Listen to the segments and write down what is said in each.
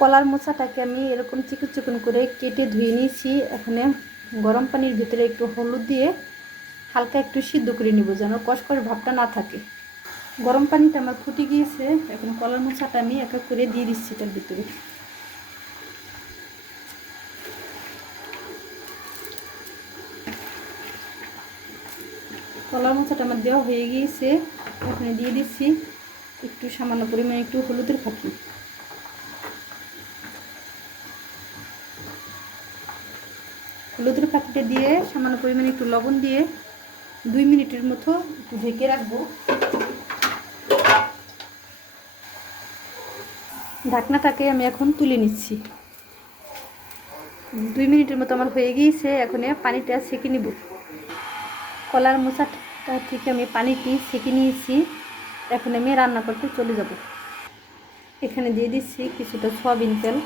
কলার মোচাটাকে আমি এরকম চিকন চিকন করে কেটে ধুয়ে নিয়েছি। এখানে গরম পানির ভিতরে একটু হলুদ দিয়ে হালকা একটু সিদ্ধ করে নিব, যেন কষকষ ভাবটা না থাকে। গরম পানিটা আমার ফুটে গিয়েছে। এখন কলার মোচাটা আমি এক এক করে দিয়ে দিচ্ছি তার ভিতরে। কলার মোচাটা আমার দেওয়া হয়ে গিয়েছে। এখানে দিয়ে দিচ্ছি একটু সামান্য পরিমাণে একটু হলুদের ফাঁকি। হলুদের ফাঁকিটা দিয়ে সামান্য পরিমাণে একটু লবণ দিয়ে 2 মিনিটের মতো একটু ঢেকে রাখবো। ঢাকনাটাকে আমি এখন তুলে নিচ্ছি। 2 মিনিটের মতো আমার হয়ে গিয়েছে। এখন পানিটা সেঁকে নিব। কলার মোচাটা থেকে আমি পানিটি সেঁকে নিয়েছি। এখন আমি রান্না করতে চলে যাব। এখানে দিয়ে দিচ্ছি কিছুটা সয়াবিন তেল।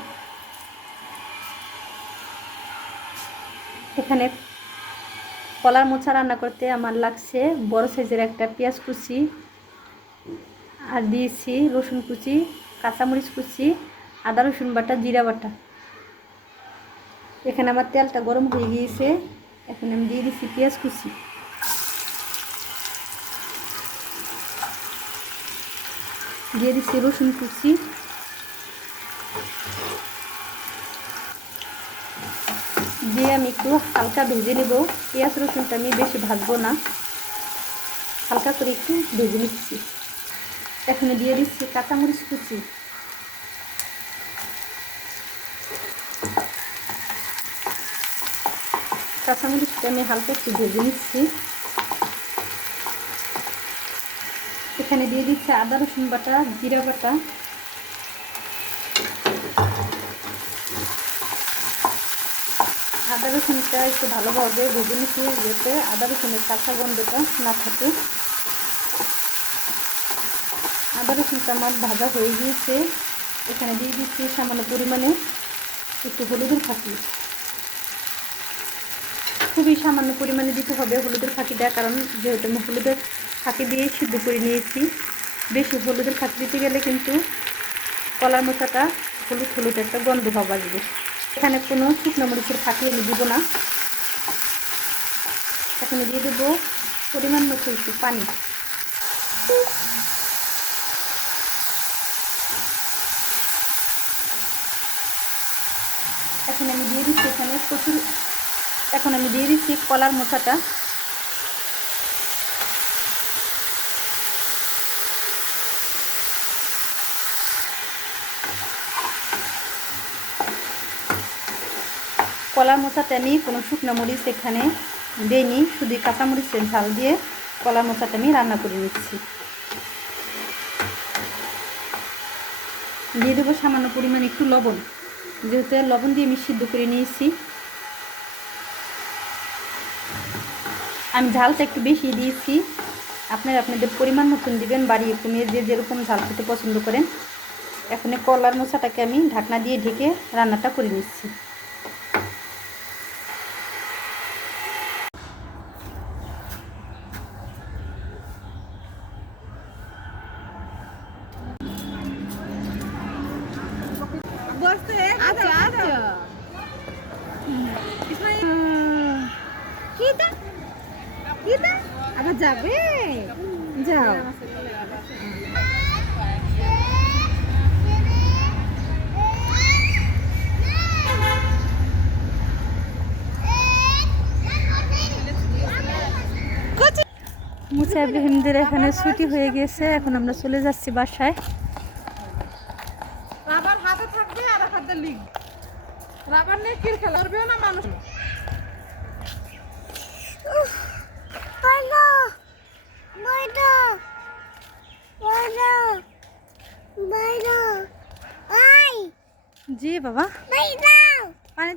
এখানে কলার মোচা রান্না করতে আমার লাগছে বড় সাইজের একটা পেঁয়াজ কুচি, আর দিয়েছি রসুন কুচি, কাঁচামরিচ কুচি, আদা রসুন বাটা, জিরা বাটা। এখানে আমার তেলটা গরম হয়ে গিয়েছে। এখন আমি দিয়ে দিচ্ছি পেঁয়াজ কুচি, দিয়ে দিচ্ছি রসুন কুচি, দিয়ে আমি একটু হালকা ভেজে নেব। পেঁয়াজ রসুনটা আমি বেশি ভাজবো না, হালকা করে একটু ভেজে নিচ্ছি। এখানে দিয়ে দিচ্ছি কাঁচামরিচ কুচি, কাঁচামরিচটা আমি হালকা একটু ভেজে নিচ্ছি। এখানে দিয়ে দিচ্ছি আদা রসুন বাটা, জিরা বাটা। আদা রসুনটা একটু ভালোভাবে ভেজে নিচ্ছি, যাতে আদা রসুনের কাঁচা গন্ধটা না থাকে। আদা রসুনটা আমার ভাজা হয়ে গিয়েছে। এখানে দিয়ে দিচ্ছি সামান্য পরিমাণে একটু হলুদের ফাঁকি। খুবই সামান্য পরিমাণে দিতে হবে হলুদের ফাঁকিটা, কারণ যেহেতু আমি হলুদের ফাঁকি দিয়ে সিদ্ধ করে নিয়েছি। বেশি হলুদের ফাঁকি দিতে গেলে কিন্তু কলার মোচাটা হলুদ হলুদ একটা গন্ধ ভাব আসবে। এখানে কোনো শুকনো মরিচের ফাঁকি আমি দিব না। এখানে দিয়ে দেবো পরিমাণ মতো একটু পানি। এখন আমি দিয়ে দিচ্ছি কলার মোচাটা। কলার মোচাটা আমি কোনো শুকনো মরিচ এখানে দিইনি, শুধু কাঁচামরিচের ঝাল দিয়ে কলার মোচাটা আমি রান্না করে নিচ্ছি। দিয়ে দেবো সামান্য পরিমাণে একটু লবণ, যেহেতু লবণ দিয়ে আমি সিদ্ধ করে নিয়েছি। আমি ঝালটা একটু বেশি দিয়েছি, আপনারা আপনাদের পরিমাণ মতন দিবেন, বাড়িয়ে কমিয়ে, যে যেরকম ঝাল খেতে পছন্দ করেন। এখন কলার মোচাটাকে আমি ঢাকনা দিয়ে ঢেকে রান্নাটা করে নিচ্ছি। আবার যাবে, যাও। মুসা ইব্রাহিমদের এখানে ছুটি হয়ে গেছে। এখন আমরা চলে যাচ্ছি বাসায়। রাবার হাতে থাকবে আর হাতে লিখ, রাবার নিয়ে কিল খেলা করবেও না মানুষ। জি বাবা, পানি